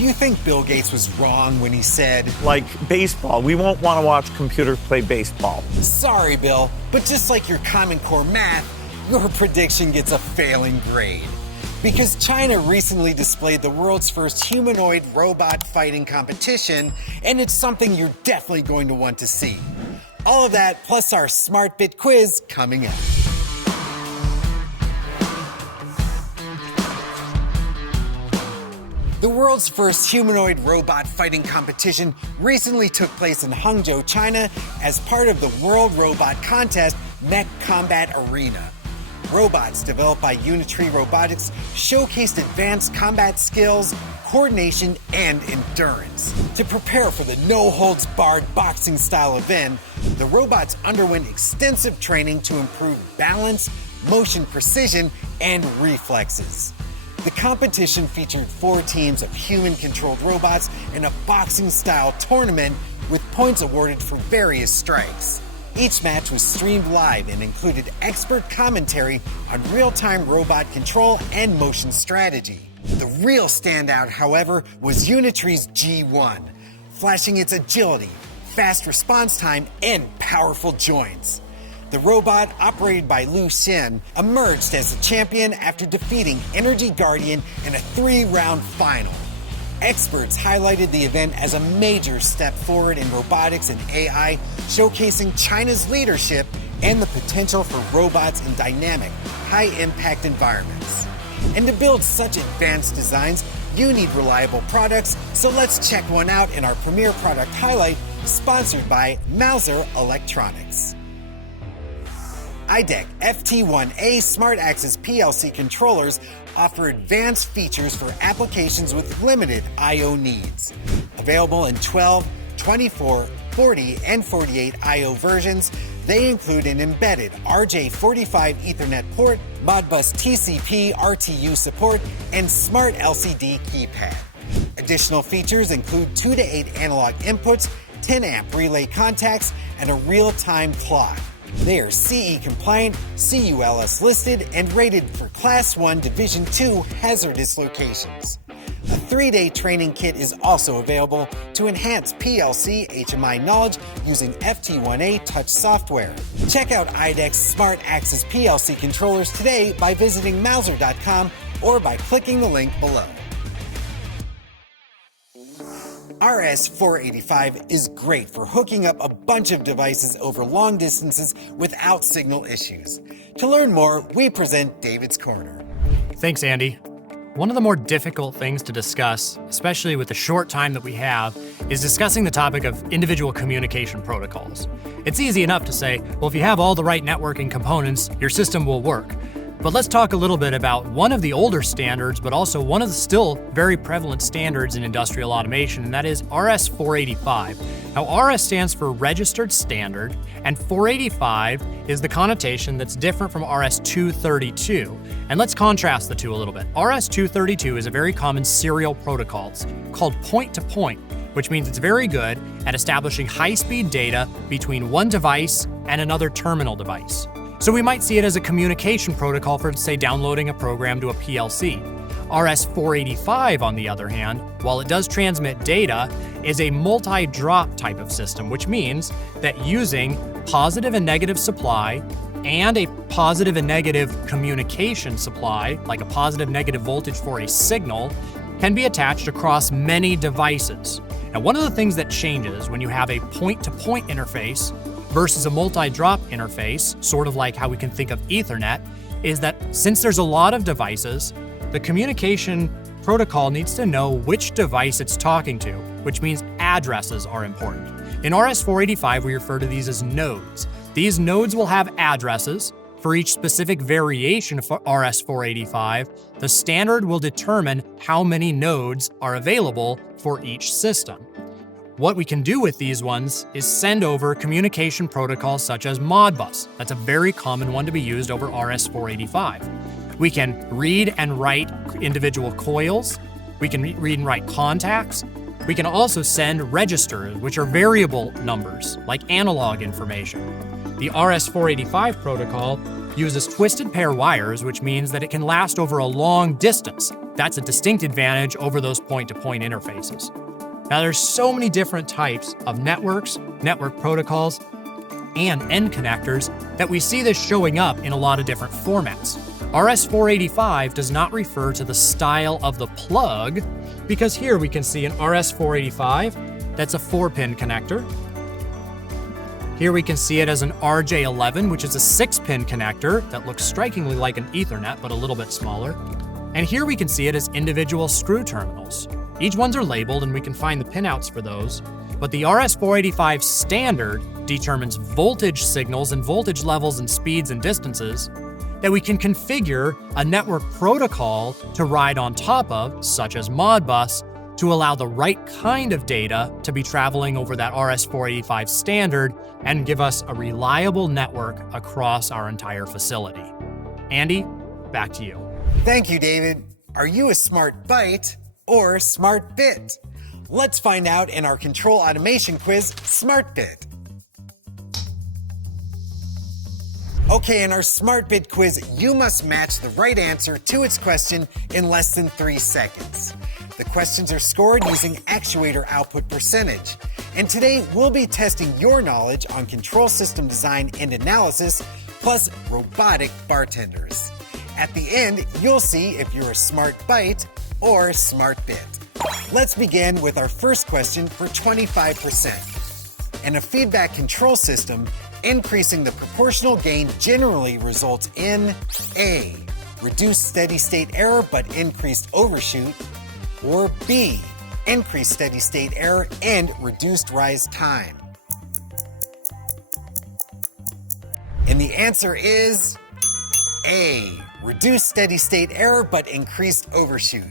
Do you think Bill Gates was wrong when he said, like baseball, we won't want to watch computers play baseball? Sorry, Bill, but just like your Common Core math, your prediction gets a failing grade. Because China recently displayed the world's first humanoid robot fighting competition, and it's something you're definitely going to want to see. All of that, plus our Smart Bit quiz coming up. The world's first humanoid robot fighting competition recently took place in Hangzhou, China, as part of the World Robot Contest Mech Combat Arena. Robots developed by Unitree Robotics showcased advanced combat skills, coordination, and endurance. To prepare for the no-holds-barred boxing-style event, the robots underwent extensive training to improve balance, motion precision, and reflexes. The competition featured 4 teams of human-controlled robots in a boxing-style tournament with points awarded for various strikes. Each match was streamed live and included expert commentary on real-time robot control and motion strategy. The real standout, however, was Unitree's G1, flashing its agility, fast response time, and powerful joints. The robot, operated by Lu Xin, emerged as the champion after defeating Energy Guardian in a 3-round final. Experts highlighted the event as a major step forward in robotics and AI, showcasing China's leadership and the potential for robots in dynamic, high-impact environments. And to build such advanced designs, you need reliable products, so let's check one out in our premier product highlight, sponsored by Mouser Electronics. IDEC FT1A SmartAXIS PLC controllers offer advanced features for applications with limited I/O needs. Available in 12, 24, 40, and 48 I/O versions, they include an embedded RJ45 Ethernet port, Modbus TCP RTU support, and Smart LCD keypad. Additional features include 2 to 8 analog inputs, 10 amp relay contacts, and a real-time clock. They are CE compliant, CULS listed, and rated for Class 1 Division 2 hazardous locations. A 3-day training kit is also available to enhance PLC HMI knowledge using FT1A touch software. Check out IDEC's SmartAXIS PLC controllers today by visiting Mouser.com or by clicking the link below. RS-485 is great for hooking up a bunch of devices over long distances without signal issues. To learn more, we present David's Corner. Thanks, Andy. One of the more difficult things to discuss, especially with the short time that we have, is discussing the topic of individual communication protocols. It's easy enough to say, well, if you have all the right networking components, your system will work. But let's talk a little bit about one of the older standards, but also one of the still very prevalent standards in industrial automation, and that is RS-485. Now, RS stands for Registered Standard, and 485 is the connotation that's different from RS-232. And let's contrast the two a little bit. RS-232 is a very common serial protocol. It's called point-to-point, which means it's very good at establishing high-speed data between one device and another terminal device. So we might see it as a communication protocol for, say, downloading a program to a PLC. RS-485, on the other hand, while it does transmit data, is a multi-drop type of system, which means that using positive and negative supply and a positive and negative communication supply, like a positive-negative voltage for a signal, can be attached across many devices. Now, one of the things that changes when you have a point-to-point interface versus a multi-drop interface, sort of like how we can think of Ethernet, is that since there's a lot of devices, the communication protocol needs to know which device it's talking to, which means addresses are important. In RS-485, we refer to these as nodes. These nodes will have addresses. For each specific variation of RS-485, the standard will determine how many nodes are available for each system. What we can do with these ones is send over communication protocols such as Modbus. That's a very common one to be used over RS-485. We can read and write individual coils. We can read and write contacts. We can also send registers, which are variable numbers, like analog information. The RS-485 protocol uses twisted pair wires, which means that it can last over a long distance. That's a distinct advantage over those point-to-point interfaces. Now, there's so many different types of networks, network protocols, and end connectors that we see this showing up in a lot of different formats. RS-485 does not refer to the style of the plug, because here we can see an RS-485 that's a 4-pin connector. Here we can see it as an RJ11, which is a 6-pin connector that looks strikingly like an Ethernet, but a little bit smaller. And here we can see it as individual screw terminals. Each ones are labeled and we can find the pinouts for those, but the RS-485 standard determines voltage signals and voltage levels and speeds and distances that we can configure a network protocol to ride on top of, such as Modbus, to allow the right kind of data to be traveling over that RS-485 standard and give us a reliable network across our entire facility. Andy, back to you. Thank you, David. Are you a smart byte or smart bit? Let's find out in our control automation quiz, Smart Bit. Okay, in our Smart Bit quiz, you must match the right answer to its question in less than 3 seconds. The questions are scored using actuator output percentage. And today, we'll be testing your knowledge on control system design and analysis, plus robotic bartenders. At the end, you'll see if you're a smart byte or smart bit. Let's begin with our first question for 25%. In a feedback control system, increasing the proportional gain generally results in A, reduced steady-state error but increased overshoot, or B, increased steady-state error and reduced rise time. And the answer is A, reduced steady-state error but increased overshoot.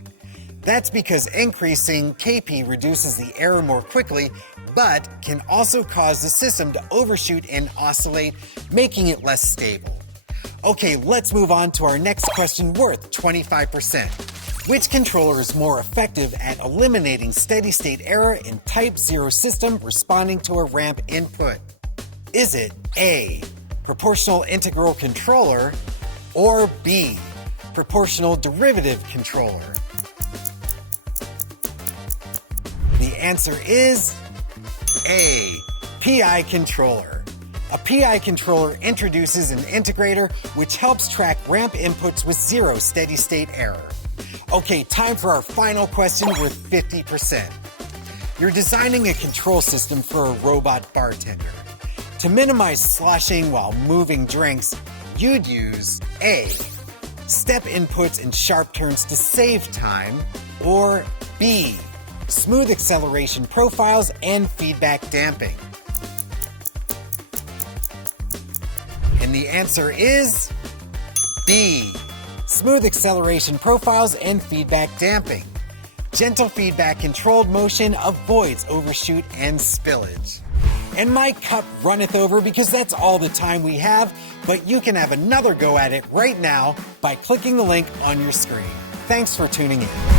That's because increasing KP reduces the error more quickly, but can also cause the system to overshoot and oscillate, making it less stable. Okay, let's move on to our next question worth 25%. Which controller is more effective at eliminating steady-state error in Type 0 system responding to a ramp input? Is it A, proportional integral controller, or B, proportional derivative controller? The answer is A, PI controller. A PI controller introduces an integrator which helps track ramp inputs with 0 steady-state error. Okay, time for our final question worth 50%. You're designing a control system for a robot bartender. To minimize sloshing while moving drinks, you'd use A, step inputs and sharp turns to save time, or B, smooth acceleration profiles and feedback damping. And the answer is B, smooth acceleration profiles and feedback damping. Gentle feedback controlled motion avoids overshoot and spillage. And my cup runneth over because that's all the time we have, but you can have another go at it right now by clicking the link on your screen. Thanks for tuning in.